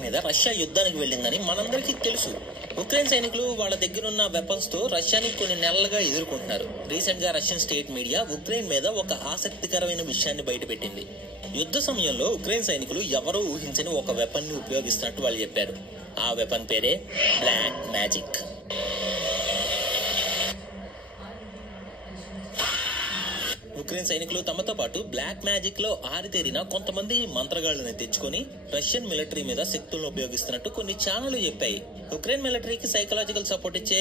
మీద రష్యా యుద్ధానికి వెళ్ళిందని మనందరికీ తెలుసు. ఉక్రెయిన్ సైనికులు వాళ్ళ దగ్గరున్న వెపన్స్ తో రష్యాని కొన్ని నెలలుగా ఎదుర్కొంటున్నారు. రీసెంట్ గా రష్యన్ స్టేట్ మీడియా ఉక్రెయిన్ మీద ఒక ఆసక్తికరమైన విషయాన్ని బయటపెట్టింది. యుద్ధ సమయంలో ఉక్రెయిన్ సైనికులు ఎవరూ ఊహించని ఒక వెపన్ ని ఉపయోగిస్తున్నట్టు వాళ్ళు చెప్పారు. ఆ వెపన్ పేరే బ్లాక్ మ్యాజిక్. ఉక్రెయిన్ సైనికులు తమతో పాటు బ్లాక్ మ్యాజిక్ లో ఆరితేరిన కొంతమంది మంత్రగాళ్లను తెచ్చుకొని రష్యన్ మిలిటరీ మీద శక్తులను ఉపయోగిస్తున్నట్టు కొన్ని ఛానళ్లు చెప్పాయి. ఉక్రెయిన్ మిలిటరీకి సైకలాజికల్ సపోర్ట్ ఇచ్చే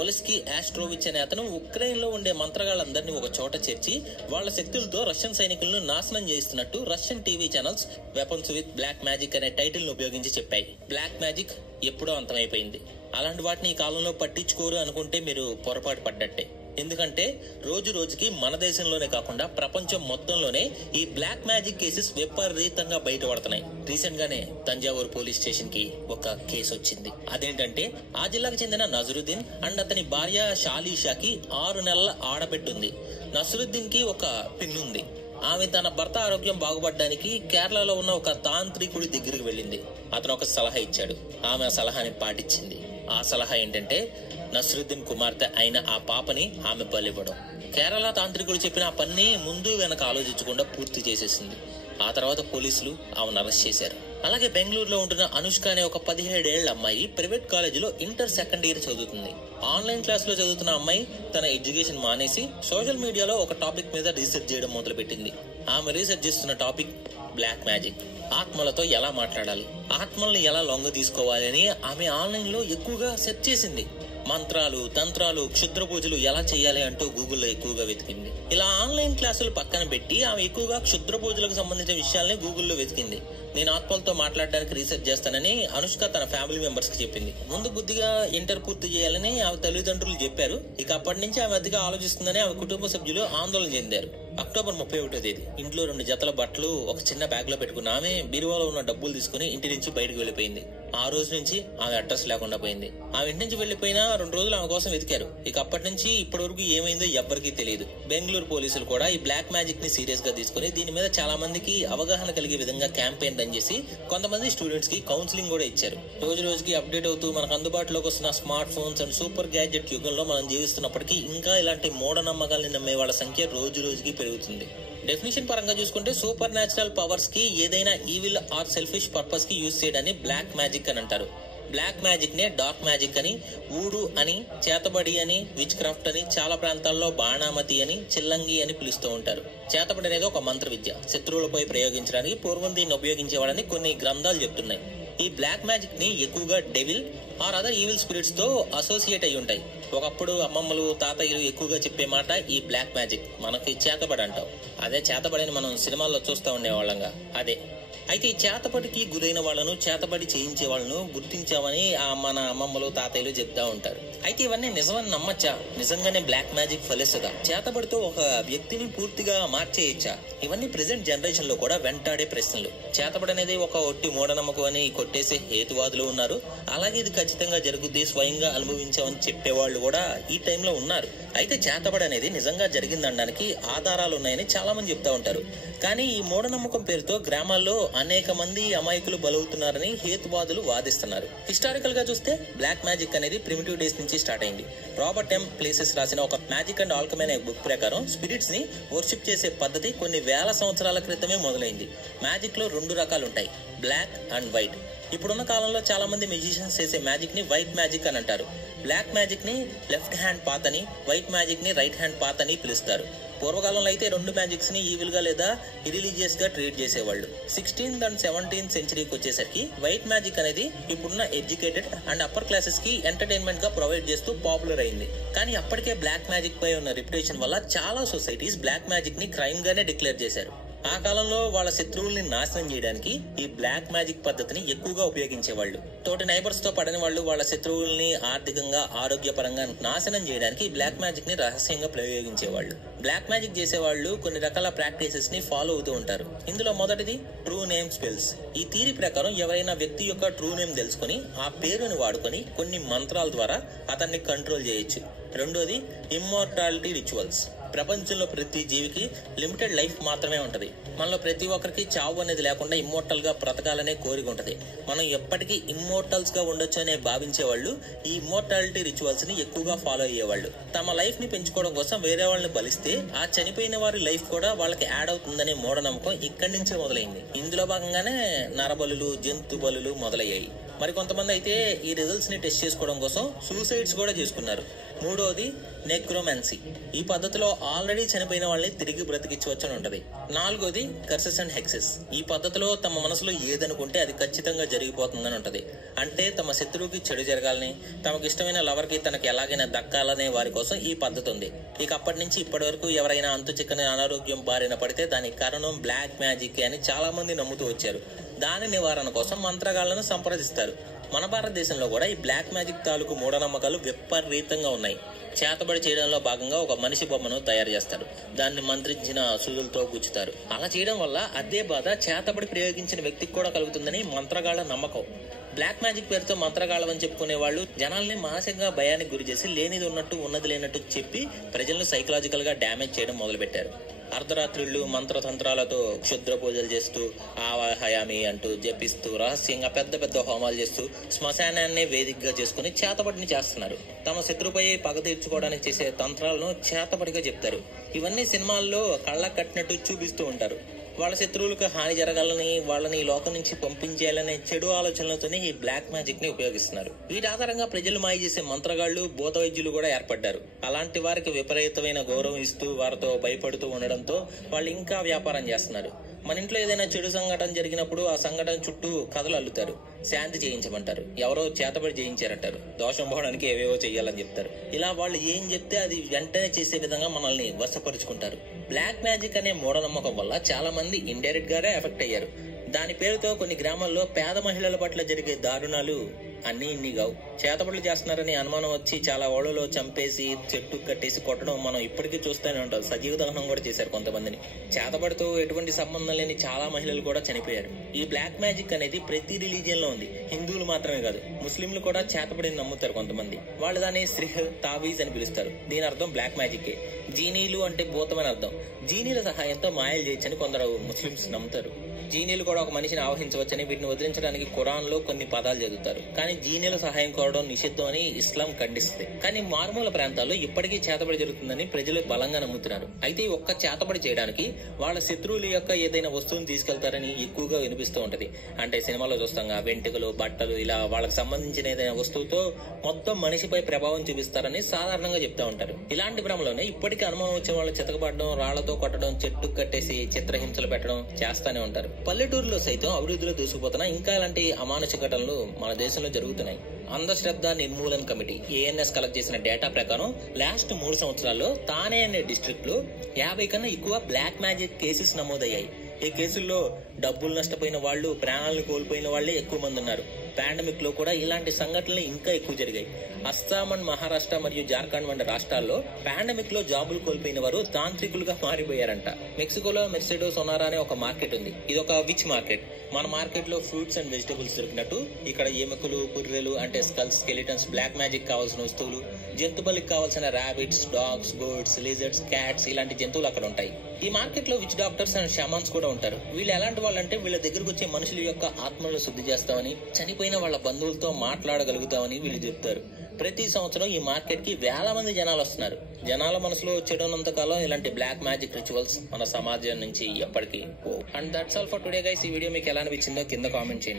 ఒలిస్కీ ఆస్ట్రోవిచ్ అనే అతను ఉక్రెయిన్ లో ఉండే మంత్రగాళ్లందరినీ ఒక చోట చేర్చి వాళ్ళ శక్తులతో రష్యన్ సైనికులను నాశనం చేస్తున్నట్టు Russian TV channels weapons with black magic అనే టైటిల్ ను ఉపయోగించి చెప్పాయి. బ్లాక్ మ్యాజిక్ ఎప్పుడో అంతమైపోయింది. అలాంటి వాటిని ఈ కాలంలో పట్టించుకోరు అనుకుంటే మీరు పొరపాటు పడ్డట్టే. ఎందుకంటే రోజు రోజుకి మన దేశంలోనే కాకుండా ప్రపంచం మొత్తంలోనే ఈ బ్లాక్ మ్యాజిక్ కేసెస్ విపరీతంగా బయటపడుతున్నాయి. రీసెంట్ గానే తంజావూరు పోలీస్ స్టేషన్ కి ఒక కేసు వచ్చింది. అదేంటంటే ఆ జిల్లాకు చెందిన నజరుద్దీన్ అండ్ అతని భార్య షాలీషాకి 6 నెలల ఆడబిడ్డుంది. నజరుద్దీన్ కి ఒక పిన్నుంది. ఆమె తన భర్త ఆరోగ్యం బాగుపడడానికి కేరళలో ఉన్న ఒక తాంత్రికుడి దగ్గరికి వెళ్ళింది. అతను ఒక సలహా ఇచ్చాడు. ఆమె ఆ సలహాని పాటించింది. ఆ సలహా ఏంటంటే నస్రుద్దీన్ కుమార్తె అయిన ఆ పాపని ఆమె బలివ్వడం. కేరళ తాంత్రికుడు చెప్పిన ఆ పని ముందు వెనక ఆలోచించకుండా పూర్తి చేసేసింది. ఆ తర్వాత పోలీసులు ఆమెను అరెస్ట్ చేశారు. అలాగే బెంగళూరులో ఉంటున్న అనుష్క అనే ఒక 17 ఏళ్ల అమ్మాయి ప్రైవేట్ కాలేజీలో ఇంటర్ సెకండ్ ఇయర్ చదువుతుంది. ఆన్లైన్ క్లాస్ లో చదువుతున్న అమ్మాయి తన ఎడ్యుకేషన్ మానేసి సోషల్ మీడియాలో ఒక టాపిక్ మీద రీసెర్చ్ చేయడం మొదలు పెట్టింది. ఆమె రీసెర్చ్ చేస్తున్న టాపిక్ బ్లాక్ మ్యాజిక్. ఆత్మలతో ఎలా మాట్లాడాలి, ఆత్మల్ని ఎలా లొంగ తీసుకోవాలి అని ఆమె ఆన్లైన్ లో ఎక్కువగా సెర్చ్ చేసింది. మంత్రాలు, తంత్రాలు, క్షుద్ర పూజలు ఎలా చేయాలి అంటూ గూగుల్లో ఎక్కువగా వెతికింది. ఇలా ఆన్లైన్ క్లాసులు పక్కన పెట్టి ఆమె ఎక్కువగా క్షుద్ర పూజలకు సంబంధించిన విషయాల్ని గూగుల్లో వెతికింది. నేను ఆత్మలతో మాట్లాడడానికి రీసెర్చ్ చేస్తానని అనుష్క తన ఫ్యామిలీ మెంబర్స్ కి చెప్పింది. ముందు బుద్ధిగా ఇంటర్ పూర్తి చేయాలని ఆమె తల్లిదండ్రులు చెప్పారు. ఇక అప్పటి నుంచి ఆమె అతిగా ఆలోచిస్తుందని ఆమె కుటుంబ సభ్యులు ఆందోళన చెందారు. అక్టోబర్ 31వ తేదీ ఇంట్లో 2 జతల బట్టలు ఒక చిన్న బ్యాగ్ లో పెట్టుకున్న ఆమె బీరువాలో ఉన్న డబ్బులు తీసుకుని ఇంటి నుంచి బయటకు వెళ్లిపోయింది. ఆ రోజు నుంచి ఆమె అడ్రస్ లేకుండా పోయింది. ఆమె ఇంటి నుంచి వెళ్లిపోయినా 2 రోజులు ఆమె కోసం వెతికారు. ఇక అప్పటి నుంచి ఇప్పటి వరకు ఏమైందో ఎవ్వరికీ తెలియదు. బెంగళూరు పోలీసులు కూడా ఈ బ్లాక్ మ్యాజిక్ ని సీరియస్ గా తీసుకుని దీని మీద చాలా మందికి అవగాహన కలిగే విధంగా క్యాంపెయిన్ రన్ చేసి కొంతమంది స్టూడెంట్స్ కి కౌన్సిలింగ్ కూడా ఇచ్చారు. రోజు రోజుకి అప్డేట్ అవుతూ మనకు అందుబాటులోకి వస్తున్న smart phones and super gadget యుగంలో మనం జీవిస్తున్నప్పటికీ ఇంకా ఇలాంటి మూఢనమ్మకాలను నమ్మే వాళ్ళ సంఖ్య రోజు రోజుకి పెరుగుతుంది. డెఫినేషన్ పరంగా చూసుకుంటే సూపర్ న్యాచురల్ పవర్స్ కి ఏదైనా ఈవిల్ ఆర్ సెల్ఫిష్ పర్పస్ కి యూజ్ చేయడాన్ని బ్లాక్ మ్యాజిక్ అని అంటారు. బ్లాక్ మ్యాజిక్ నే డార్క్ మ్యాజిక్ అని, వూడు అని, చేతబడి అని, విచ్ క్రాఫ్ట్ అని, చాలా ప్రాంతాల్లో బాణామతి అని, చిల్లంగి అని పిలుస్తూ ఉంటారు. చేతబడి అనేది ఒక మంత్ర విద్య. శత్రువులపై ప్రయోగించడానికి పూర్వం దీన్ని ఉపయోగించేవాడని కొన్ని గ్రంథాలు చెప్తున్నాయి. ఈ బ్లాక్ మ్యాజిక్ ని ఎక్కువగా devil or other evil spirits తో అసోసియేట్ అయి ఉంటాయి. ఒకప్పుడు అమ్మమ్మలు, తాతయ్యలు ఎక్కువగా చెప్పే మాట ఈ బ్లాక్ మ్యాజిక్ మనకి చేతబడి అంటాం. అదే చేతబడిని మనం సినిమాల్లో చూస్తూ ఉండేవాళ్ళంగా అదే. అయితే ఈ చేతబడికి గురైన వాళ్ళను, చేతబడి చేయించే వాళ్ళను గుర్తించామని మన అమ్మమ్మలు, తాతయ్యలు చెప్తా ఉంటారు. అయితే ఇవన్నీ నిజమని నమ్మచ్చా? నిజంగానే బ్లాక్ మ్యాజిక్ ఫలిస్తుందా? చేతబడితో ఒక వ్యక్తిని పూర్తిగా మార్చేయచ్చా? ఇవన్నీ ప్రెసెంట్ జనరేషన్ లో కూడా వెంటాడే ప్రశ్నలు. చేతబడి అనేది ఒక ఒట్టి మూఢనమ్మకం అని కొట్టేసే హేతువాదులు ఉన్నారు. అలాగే ఇది ఖచ్చితంగా జరుగుద్ది, స్వయంగా అనుభవించామని చెప్పేవాళ్ళు కూడా ఈ టైంలో ఉన్నారు. అయితే చేతబడి అనేది నిజంగా జరిగిందనడానికి ఆధారాలు ఉన్నాయని చాలా మంది చెప్తా ఉంటారు. కానీ ఈ మూఢనమ్మకం పేరుతో గ్రామాల్లో అనేక మంది అమాయకులు బలవుతున్నారని హేతువాదులు వాదిస్తున్నారు. హిస్టారికల్ గా చూస్తే బ్లాక్ మ్యాజిక్ అనేది ప్రిమిటివ్ డేస్ నుంచి స్టార్ట్ అయింది. రాబర్ట్ ఎం ప్లేసెస్ రాసిన ఒక మ్యాజిక్ అండ్ ఆల్కమీ అనే బుక్ ప్రకారం స్పిరిట్స్ ని వర్షిప్ చేసే పద్ధతి కొన్ని వేల సంవత్సరాల క్రితమే మొదలైంది. మ్యాజిక్ లో 2 రకాలు ఉంటాయి, బ్లాక్ అండ్ వైట్. ఇప్పుడున్న కాలంలో చాలా మంది మ్యూజిషియన్స్ చేసే మ్యాజిక్ ని వైట్ మ్యాజిక్ అని అంటారు. బ్లాక్ మ్యాజిక్ ని లెఫ్ట్ హ్యాండ్ పాత్ అని, వైట్ మ్యాజిక్ ని రైట్ హ్యాండ్ పాత్ అని పిలుస్తారు. పూర్వకాలంలో అయితే 2 మ్యాజిక్స్ ని ఈవిల్ గా లేదా ఇరిలీజియస్ గా ట్రీట్ చేసేవాళ్ళు. 16th and 17th సెంచరీకి వచ్చేసరికి వైట్ మ్యాజిక్ అనేది ఇప్పుడున్న ఎడ్యుకేటెడ్ అండ్ అప్పర్ క్లాసెస్ కి ఎంటర్టైన్మెంట్ గా ప్రొవైడ్ చేస్తూ పాపులర్ అయింది. కానీ అప్పటికే బ్లాక్ మ్యాజిక్ పై ఉన్న రెప్యుటేషన్ వల్ల చాలా సొసైటీస్ బ్లాక్ మ్యాజిక్ ని క్రైమ్ గానే డిక్లేర్ చేశారు. ఆ కాలంలో వాళ్ళ శత్రువుల్ని నాశనం చేయడానికి ఈ బ్లాక్ మ్యాజిక్ పద్ధతిని ఎక్కువగా ఉపయోగించేవాళ్ళు. తోటి నైబర్స్ తో పడని వాళ్ళు వాళ్ళ శత్రువుల్ని ఆర్థికంగా, ఆరోగ్యపరంగా నాశనం చేయడానికి బ్లాక్ మ్యాజిక్ ని రహస్యంగా ప్రయోగించేవాళ్ళు. బ్లాక్ మ్యాజిక్ చేసేవాళ్ళు కొన్ని రకాల ప్రాక్టీసెస్ ని ఫాలో అవుతూ ఉంటారు. ఇందులో మొదటిది ట్రూ నేమ్ స్పెల్స్. ఈ థియరీ ప్రకారం ఎవరైనా వ్యక్తి యొక్క ట్రూ నేమ్ తెలుసుకుని ఆ పేరుని వాడుకొని కొన్ని మంత్రాల ద్వారా అతన్ని కంట్రోల్ చేయొచ్చు. రెండోది ఇమ్మోర్టాలిటీ రిచువల్స్. ప్రపంచంలో ప్రతి జీవికి లిమిటెడ్ లైఫ్ మాత్రమే ఉంటది. మనలో ప్రతి ఒక్కరికి చావు అనేది లేకుండా ఇమ్మోర్టల్ గా బ్రతకాలనే కోరిక ఉంటది. మనం ఎప్పటికీ ఇమ్మోర్టల్స్ గా ఉండొచ్చు అనే భావించే వాళ్ళు ఈ ఇమ్మోర్టాలిటీ రిచువల్స్ ని ఎక్కువగా ఫాలో అయ్యేవాళ్ళు. తమ లైఫ్ ని పెంచుకోవడం కోసం వేరే వాళ్ళని బలిస్తే ఆ చనిపోయిన వారి లైఫ్ కూడా వాళ్ళకి యాడ్ అవుతుందనే మూఢనమ్మకం ఇక్కడి నుంచే మొదలైంది. ఇందులో భాగంగానే నరబలులు, జంతు బలులు మొదలయ్యాయి. మరి కొంతమంది అయితే ఈ రిజల్ట్స్ ని టెస్ట్ చేసుకోవడం కోసం సూసైడ్స్ కూడా చేసుకున్నారు. మూడోది నెక్రోమాన్సీ. ఈ పద్ధతిలో ఆల్రెడీ చనిపోయిన వాళ్ళని తిరిగి బ్రతికించవచ్చు అని ఉంటది. నాలుగోది కర్సెస్ అండ్ హెక్సెస్. ఈ పద్ధతిలో తమ మనసులో ఏదనుకుంటే అది ఖచ్చితంగా జరిగిపోతుందని ఉంటది. అంటే తమ శత్రువుకి చెడు జరగాలని, తమకు ఇష్టమైన లవర్ కి తనకి ఎలాగైనా దక్కాలనే వారి కోసం ఈ పద్ధతి ఉంది. ఇక అప్పటి నుంచి ఇప్పటి వరకు ఎవరైనా అంతు చిక్కని అనారోగ్యం బారిన పడితే దానికి కారణం బ్లాక్ మ్యాజిక్ అని చాలా మంది నమ్ముతూ వచ్చారు. దాని నివారణ కోసం మంత్రగాళ్లను సంప్రదిస్తారు. మన భారతదేశంలో కూడా ఈ బ్లాక్ మ్యాజిక్ తాలూకు మూఢనమ్మకాలు విపరీతంగా ఉన్నాయి. చేతబడి చేయడంలో భాగంగా ఒక మనిషి బొమ్మను తయారు చేస్తారు. దాన్ని మంత్రించిన సూదులతో గుచ్చుతారు. అలా చేయడం వల్ల అదే బాధ చేతబడి ప్రయోగించిన వ్యక్తికి కూడా కలుగుతుందని మంత్రగాళ్ల నమ్మకం. బ్లాక్ మ్యాజిక్ పేరుతో మంత్రగాళ్ళం అని చెప్పుకునే వాళ్ళు జనాల్ని మానసికంగా భయానికి గురి చేసి లేనిది ఉన్నట్టు ఉన్నది లేనట్టు చెప్పి ప్రజలను సైకలాజికల్ గా డ్యామేజ్ చేయడం మొదలుపెట్టారు. అర్ధరాత్రుళ్ళు మంత్రతంత్రాలతో క్షుద్ర పూజలు చేస్తూ ఆవాహయామి అంటూ జపిస్తూ రహస్యంగా పెద్ద పెద్ద హోమాలు చేస్తూ శ్మశానాన్ని వేదికగా చేసుకుని చేతబడిని చేస్తున్నారు. తమ శత్రుపై పగ తీర్చుకోవడానికి చేసే తంత్రాలను చేతబడిగా చెప్తారు. ఇవన్నీ సినిమాల్లో కళ్ళకు కట్టినట్టు చూపిస్తూ ఉంటారు. వాళ్ళ శత్రువులకు హాని జరగాలని, వాళ్ళని ఈ లోకం నుంచి పంపించేయాలనే చెడు ఆలోచనలతోనే ఈ బ్లాక్ మ్యాజిక్ ని ఉపయోగిస్తున్నారు. వీటి ఆధారంగా ప్రజలు మాయ చేసే మంత్రగాళ్లు, భూత వైద్యులు కూడా ఏర్పడ్డారు. అలాంటి వారికి విపరీతమైన గౌరవం ఇస్తూ వారితో భయపడుతూ ఉండడంతో వాళ్ళు ఇంకా వ్యాపారం చేస్తున్నారు. మన ఇంట్లో ఏదైనా చెడు సంఘటన జరిగినప్పుడు ఆ సంఘటన చుట్టూ కథలు అల్లుతారు. శాంతి చేయించమంటారు, ఎవరో చేతబడి చేయించారంటారు, దోషం పోవడానికి ఏవేవో చెయ్యాలని చెప్తారు. ఇలా వాళ్ళు ఏం చెప్తే అది వెంటనే చేసే విధంగా మనల్ని వశపరుచుకుంటారు. బ్లాక్ మ్యాజిక్ అనే మూఢనమ్మకం వల్ల చాలా మంది ఇండైరెక్ట్ గానే ఎఫెక్ట్ అయ్యారు. దాని పేరుతో కొన్ని గ్రామాల్లో పేద మహిళల పట్ల జరిగే దారుణాలు అన్ని ఇన్ని కావు. చేతబడులు చేస్తున్నారని అనుమానం వచ్చి చాలా ఓళ్ళలో చంపేసి చెట్టు కట్టేసి కొట్టడం మనం ఇప్పటికీ చూస్తూనే ఉంటాం. సజీవ దహనం కూడా చేశారు కొంతమందిని. చేతబడితో ఎటువంటి సంబంధం లేని చాలా మహిళలు కూడా చనిపోయారు. ఈ బ్లాక్ మ్యాజిక్ అనేది ప్రతి రిలీజియన్ లో ఉంది. హిందువులు మాత్రమే కాదు, ముస్లింలు కూడా చేతబడిని నమ్ముతారు కొంతమంది. వాళ్ళు దాన్ని శ్రీహ్, తావీజ్ అని పిలుస్తారు. దీని అర్థం బ్లాక్ మ్యాజిక్. జీనీలు అంటే భూతమని అర్థం. జీనీల సహాయంతో మాయలు చేయొచ్చని కొందరు ముస్లింస్ నమ్ముతారు. జీనీలు కూడా ఒక మనిషిని ఆవహించవచ్చని, వీటిని వదిలించడానికి ఖురాన్ లో కొన్ని పదాలు చదువుతారు. కానీ జీనీల సహాయం కోరడం నిషిద్ధం అని ఇస్లాం ఖండిస్తుంది. కానీ మారుమూల ప్రాంతాల్లో ఇప్పటికీ చేతబడి జరుగుతుందని ప్రజలు బలంగా నమ్ముతున్నారు. అయితే ఒక్క చేతబడి చేయడానికి వాళ్ళ శత్రువుల యొక్క ఏదైనా వస్తువుని తీసుకెళ్తారని ఎక్కువగా వినిపిస్తూ ఉంటది. అంటే సినిమాలో చూస్తాం, వెంట్రుకలు, బట్టలు, ఇలా వాళ్ళకి సంబంధించిన ఏదైనా వస్తువుతో మొత్తం మనిషిపై ప్రభావం చూపిస్తారని సాధారణంగా చెప్తా ఉంటారు. ఇలాంటి భ్రమలోనే ఇప్పటికీ అనుమానం వచ్చే వాళ్ళు చితకబడడం, రాళ్లతో కొట్టడం, చెట్టు కట్టేసి చిత్రహింసలు పెట్టడం చేస్తానే ఉంటారు. పల్లెటూరులో సైతం అభివృద్ధిలో దూసుకుపోతున్నా ఇంకా ఇలాంటి అమానుష ఘటనలు మన దేశంలో జరుగుతున్నాయి. అంధశ్రద్ధ నిర్మూలన కమిటీ ఏఎన్ఎస్ కలెక్ట్ చేసిన డేటా ప్రకారం లాస్ట్ 3 సంవత్సరాల్లో తానే అనే డిస్ట్రిక్ట్ లో 50 కన్నా ఎక్కువ బ్లాక్ మ్యాజిక్ కేసెస్ నమోదయ్యాయి. ఈ కేసుల్లో డబ్బులు నష్టపోయిన వాళ్ళు, ప్రాణాలను కోల్పోయిన వాళ్లే ఎక్కువ మంది ఉన్నారు. పాండమిక్ లో కూడా ఇలాంటి సంఘటనలు ఇంకా ఎక్కువ జరిగాయి. అస్సాం అండ్ మహారాష్ట్ర మరియు జార్ఖండ్ వంటి రాష్ట్రాల్లో పాండమిక్ లో జాబులు కోల్పోయిన వారు తాంత్రికులుగా మారిపోయారంట. మెక్సికోలో మెర్సిడో సొనారా అనే ఒక మార్కెట్ ఉంది. ఇది ఒక విచ్ మార్కెట్. మన మార్కెట్ లో ఫ్రూట్స్ అండ్ వెజిటబుల్స్ దొరికినట్టు ఇక్కడ ఎముకలు, పుర్రెలు అంటే స్కల్స్, స్కెలిటన్స్, బ్లాక్ మ్యాజిక్ కావాల్సిన వస్తువులు, జంతు బలికి కావాల్సిన rabbits, dogs, birds, lizards, cats ఇలాంటి జంతువులు అక్కడ ఉంటాయి. ఈ మార్కెట్ లో విచ్ డాక్టర్స్ అండ్ షామాన్స్ కూడా ఉంటారు. వీళ్ళు ఎలాంటి వాళ్ళంటే వీళ్ళ దగ్గరకు వచ్చే మనుషుల యొక్క ఆత్మలను శుద్ధి చేస్తామని, చనిపోయిన వాళ్ళ బంధువులతో మాట్లాడగలుగుతామని వీళ్ళు చెప్తారు. ప్రతి సంవత్సరం ఈ మార్కెట్ కి వేల మంది జనాలు వస్తున్నారు. జనాల మనసులో చెడున్నంత కాలం ఇలాంటి బ్లాక్ మ్యాజిక్ రిచువల్స్ మన సమాజం నుంచి ఎప్పటికీ. And that's all for today guys. ఈ వీడియో మీకు ఎలా అనిపించిందో కింద కామెంట్ చేయండి.